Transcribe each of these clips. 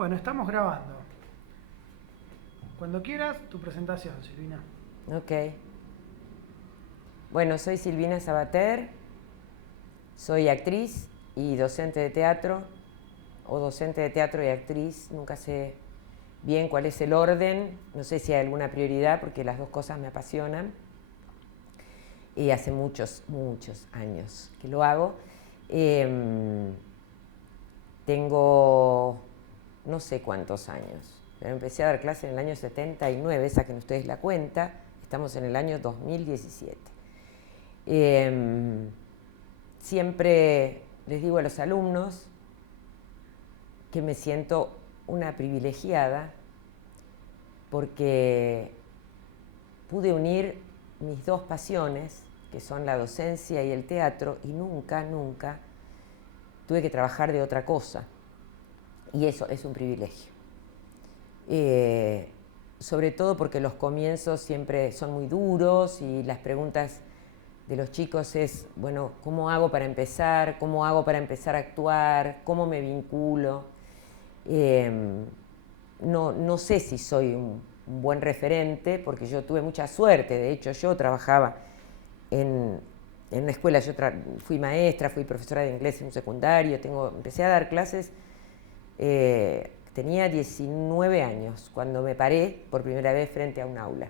Bueno, estamos grabando. Cuando quieras, tu presentación, Silvina. Ok. Bueno, soy Silvina Sabater, soy actriz y docente de teatro, o docente de teatro y actriz, nunca sé bien cuál es el orden, no sé si hay alguna prioridad porque las dos cosas me apasionan. Y hace muchos, muchos años que lo hago. Tengo no sé cuántos años, pero empecé a dar clase en el año 79, saquen ustedes la cuenta, estamos en el año 2017. Siempre les digo a los alumnos que me siento una privilegiada porque pude unir mis dos pasiones, que son la docencia y el teatro, y nunca, nunca tuve que trabajar de otra cosa. Y eso es un privilegio. Sobre todo porque los comienzos siempre son muy duros y las preguntas de los chicos es, bueno, ¿cómo hago para empezar? ¿Cómo hago para empezar a actuar? ¿Cómo me vinculo? No sé si soy un buen referente porque yo tuve mucha suerte. De hecho, yo trabajaba en una escuela, fui maestra, fui profesora de inglés en un secundario, empecé a dar clases, tenía 19 años cuando me paré por primera vez frente a un aula.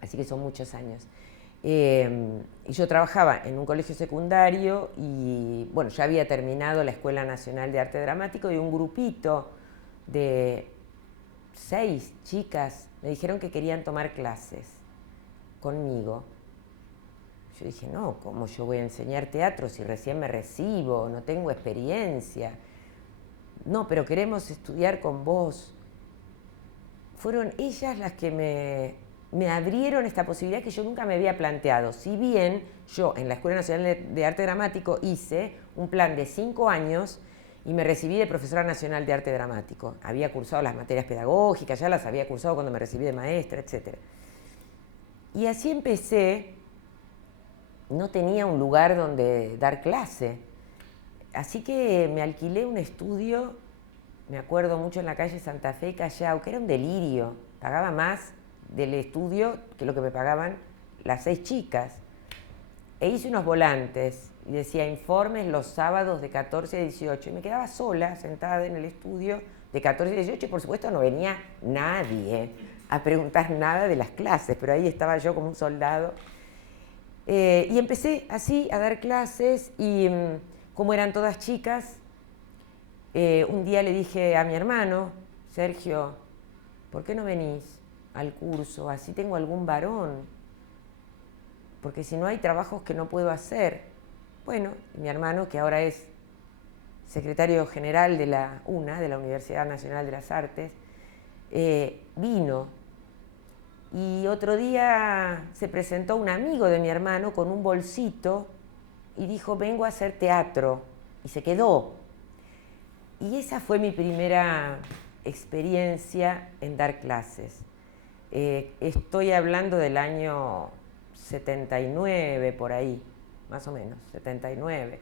Así que son muchos años. Y yo trabajaba en un colegio secundario y bueno, ya había terminado la Escuela Nacional de Arte Dramático y un grupito de 6 chicas me dijeron que querían tomar clases conmigo. Yo dije, no, ¿cómo yo voy a enseñar teatro si recién me recibo? No tengo experiencia. No, pero queremos estudiar con vos. Fueron ellas las que me abrieron esta posibilidad que yo nunca me había planteado. Si bien yo en la Escuela Nacional de Arte Dramático hice un plan de 5 años y me recibí de profesora nacional de arte dramático. Había cursado las materias pedagógicas, ya las había cursado cuando me recibí de maestra, etc. Y así empecé. No tenía un lugar donde dar clase. Así que me alquilé un estudio, me acuerdo mucho, en la calle Santa Fe y Callao, que era un delirio. Pagaba más del estudio que lo que me pagaban las 6 chicas. E hice unos volantes y decía informes los sábados de 14 a 18. Y me quedaba sola, sentada en el estudio de 14 a 18 y por supuesto no venía nadie a preguntar nada de las clases, pero ahí estaba yo como un soldado. Y empecé así a dar clases y como eran todas chicas, un día le dije a mi hermano, Sergio, ¿por qué no venís al curso? Así tengo algún varón, porque si no hay trabajos que no puedo hacer. Bueno, mi hermano, que ahora es secretario general de la UNA, de la Universidad Nacional de las Artes, vino. Y otro día se presentó un amigo de mi hermano con un bolsito y dijo, vengo a hacer teatro. Y se quedó. Y esa fue mi primera experiencia en dar clases. Estoy hablando del año 79, por ahí, más o menos, 79.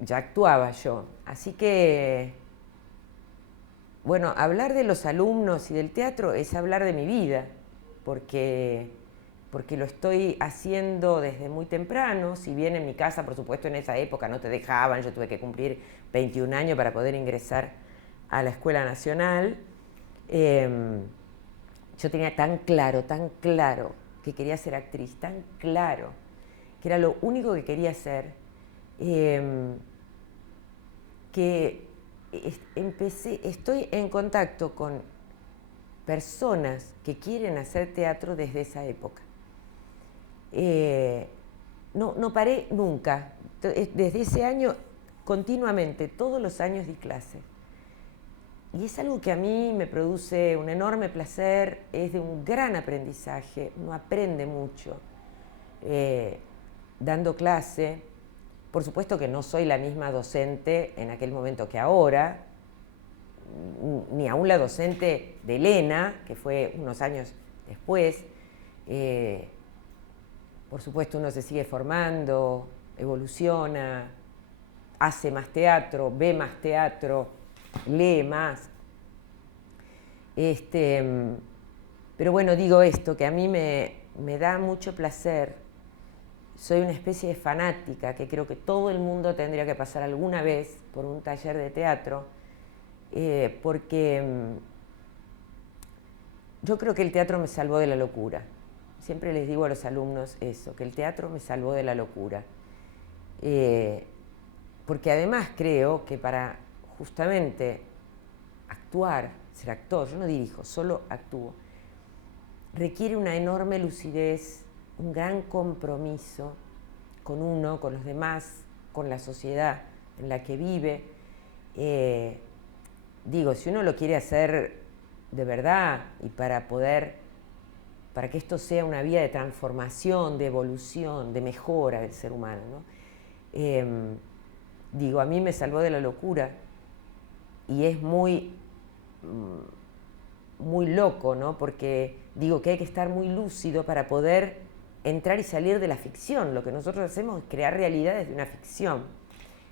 Ya actuaba yo. Así que, bueno, hablar de los alumnos y del teatro es hablar de mi vida, porque lo estoy haciendo desde muy temprano. Si bien en mi casa, por supuesto, en esa época no te dejaban, yo tuve que cumplir 21 años para poder ingresar a la Escuela Nacional. Yo tenía tan claro que quería ser actriz, tan claro, que era lo único que quería hacer, que estoy en contacto con personas que quieren hacer teatro desde esa época. No paré nunca. Desde ese año, continuamente, todos los años di clase. Y es algo que a mí me produce un enorme placer, es de un gran aprendizaje, uno aprende mucho dando clase. Por supuesto que no soy la misma docente en aquel momento que ahora, ni aún la docente de Elena, que fue unos años después. Por supuesto uno se sigue formando, evoluciona, hace más teatro, ve más teatro, lee más. Pero bueno, digo esto, que a mí me da mucho placer. Soy una especie de fanática que creo que todo el mundo tendría que pasar alguna vez por un taller de teatro, porque yo creo que el teatro me salvó de la locura. Siempre les digo a los alumnos eso, que el teatro me salvó de la locura. Porque además creo que para justamente actuar, ser actor, yo no dirijo, solo actúo, requiere una enorme lucidez, un gran compromiso con uno, con los demás, con la sociedad en la que vive. Digo, si uno lo quiere hacer de verdad y para que esto sea una vía de transformación, de evolución, de mejora del ser humano, ¿no? Digo, a mí me salvó de la locura y es muy loco, ¿no? Porque digo que hay que estar muy lúcido para poder entrar y salir de la ficción. Lo que nosotros hacemos es crear realidades de una ficción.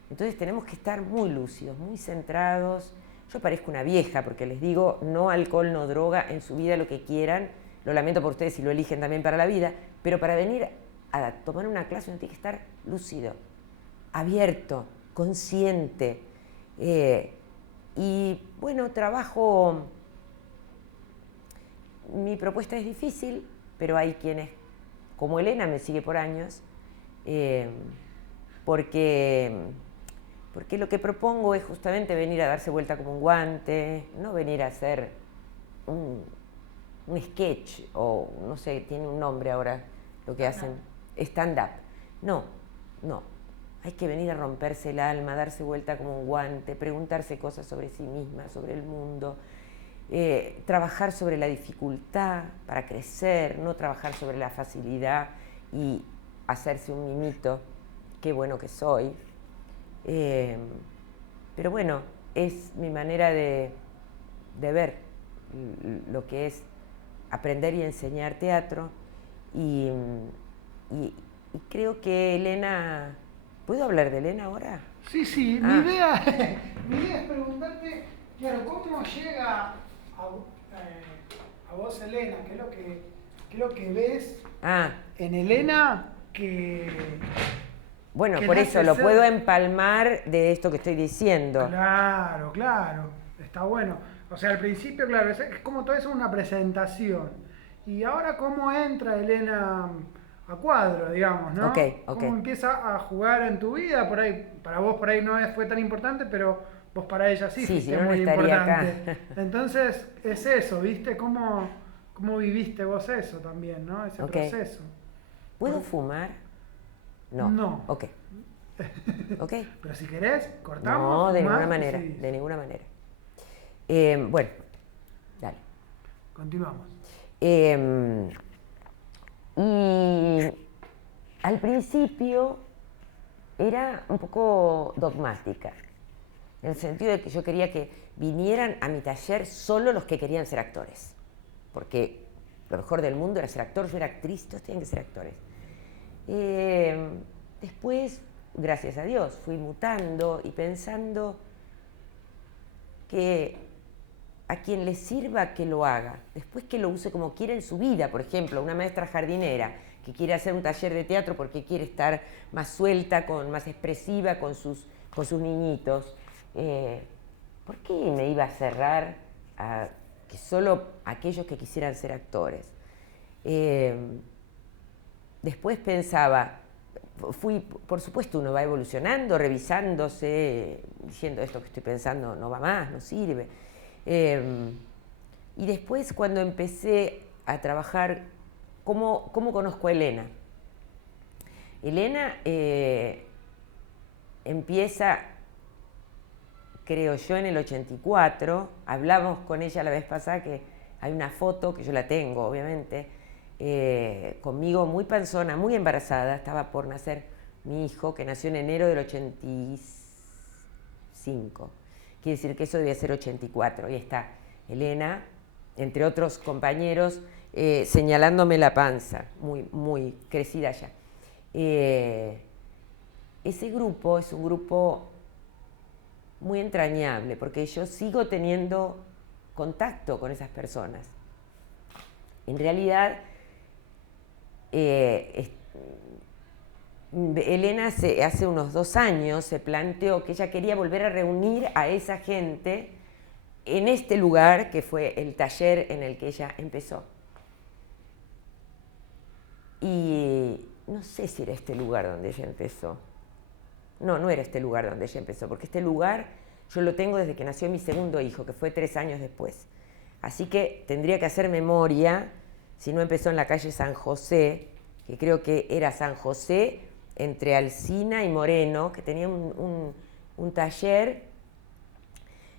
Entonces tenemos que estar muy lúcidos, muy centrados. Yo parezco una vieja porque les digo, no alcohol, no droga, en su vida lo que quieran. Lo lamento por ustedes si lo eligen también para la vida, pero para venir a tomar una clase uno tiene que estar lúcido, abierto, consciente. Y bueno, trabajo. Mi propuesta es difícil, pero hay quienes, como Elena, me sigue por años, porque lo que propongo es justamente venir a darse vuelta como un guante, no venir a hacer un sketch, o no sé, tiene un nombre ahora lo que hacen, stand-up. No, hay que venir a romperse el alma, darse vuelta como un guante, preguntarse cosas sobre sí misma, sobre el mundo, trabajar sobre la dificultad para crecer, no trabajar sobre la facilidad y hacerse un mimito, qué bueno que soy. Pero bueno, es mi manera de ver lo que es aprender y enseñar teatro y creo que Elena... ¿Puedo hablar de Elena ahora? Sí, mi idea es preguntarte, claro, ¿cómo llega a vos, Elena? ¿Qué es lo que ves en Elena que... Bueno, por eso lo puedo empalmar de esto que estoy diciendo. Claro, está bueno. O sea, al principio, claro, es como todo eso una presentación. Y ahora, ¿cómo entra Elena a cuadro, digamos, ¿no? ¿Cómo empieza a jugar en tu vida? Por ahí, para vos por ahí no fue tan importante, pero vos para ella sí fuiste muy importante. Acá. Entonces, es eso, ¿viste? ¿Cómo viviste vos eso también, ¿no? Ese proceso. ¿Puedo fumar? No. Ok. Pero si querés, cortamos. No, de ninguna manera, de ninguna manera. Bueno, dale. Continuamos. Y al principio era un poco dogmática, en el sentido de que yo quería que vinieran a mi taller solo los que querían ser actores, porque lo mejor del mundo era ser actor, yo era actriz, todos tenían que ser actores. Después, gracias a Dios, fui mutando y pensando que a quien le sirva que lo haga, después que lo use como quiera en su vida. Por ejemplo, una maestra jardinera que quiere hacer un taller de teatro porque quiere estar más suelta, más expresiva con sus niñitos. ¿Por qué me iba a cerrar a que solo aquellos que quisieran ser actores? Después pensaba, por supuesto uno va evolucionando, revisándose, diciendo esto que estoy pensando no va más, no sirve. Y después cuando empecé a trabajar, ¿cómo conozco a Elena? Elena empieza, creo yo, en el 84, hablamos con ella la vez pasada, que hay una foto, que yo la tengo obviamente, conmigo muy panzona, muy embarazada, estaba por nacer mi hijo, que nació en enero del 85. Quiere decir que eso debía ser 84. Y está Elena, entre otros compañeros, señalándome la panza, muy crecida ya. Ese grupo es un grupo muy entrañable, porque yo sigo teniendo contacto con esas personas. En realidad, Elena hace unos 2 años se planteó que ella quería volver a reunir a esa gente en este lugar que fue el taller en el que ella empezó. Y no sé si era este lugar donde ella empezó. No, no era este lugar donde ella empezó, porque este lugar yo lo tengo desde que nació mi segundo hijo, que fue 3 años después. Así que tendría que hacer memoria, si no empezó en la calle San José, que creo que era San José, entre Alsina y Moreno, que tenía un taller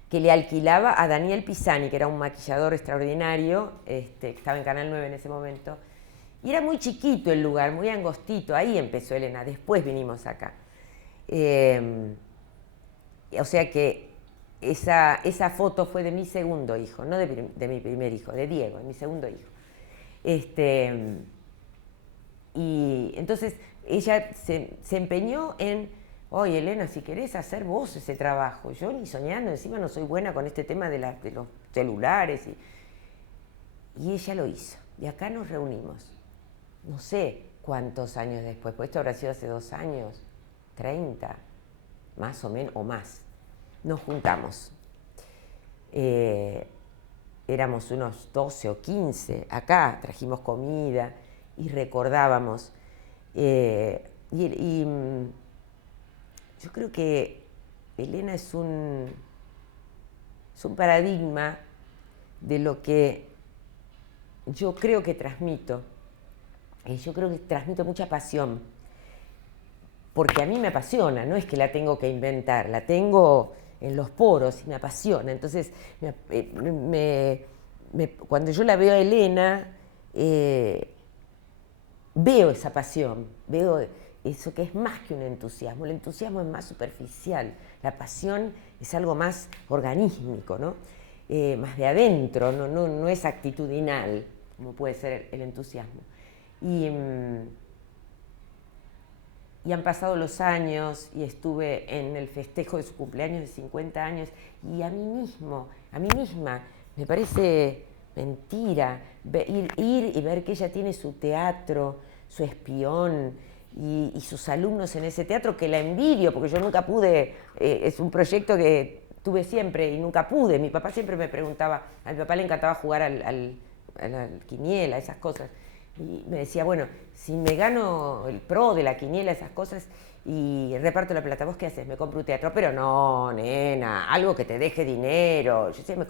que le alquilaba a Daniel Pisani, que era un maquillador extraordinario, que estaba en Canal 9 en ese momento. Y era muy chiquito el lugar, muy angostito. Ahí empezó Elena, después vinimos acá. O sea que esa foto fue de mi segundo hijo, no de mi primer hijo, de Diego, de mi segundo hijo. Y entonces ella se empeñó en, oye Elena, si querés hacer vos ese trabajo. Yo ni soñando, encima no soy buena con este tema de los celulares. Y ella lo hizo. Y acá nos reunimos. No sé cuántos años después, pues esto habrá sido hace 2 años, 30, más o menos, o más. Nos juntamos. Éramos unos 12 o 15 acá, trajimos comida y recordábamos. Yo creo que Elena es un paradigma de lo que yo creo que transmito. Yo creo que transmito mucha pasión, porque a mí me apasiona, no es que la tengo que inventar, la tengo en los poros y me apasiona. Entonces, cuando yo la veo a Elena, veo esa pasión, veo eso que es más que un entusiasmo. El entusiasmo es más superficial, la pasión es algo más organísmico, ¿no? Más de adentro, no es actitudinal, como puede ser el entusiasmo. Y han pasado los años y estuve en el festejo de su cumpleaños de 50 años y a mí misma, me parece mentira ir y ver que ella tiene su teatro, su Espión y sus alumnos en ese teatro, que la envidio porque yo nunca pude, es un proyecto que tuve siempre y nunca pude. Mi papá siempre me preguntaba, a mi papá le encantaba jugar a la quiniela, esas cosas. Y me decía, bueno, si me gano el pro de la quiniela, esas cosas, y reparto la plata, ¿vos qué haces? Me compro un teatro. Pero no, nena, algo que te deje dinero. Yo decía, me compro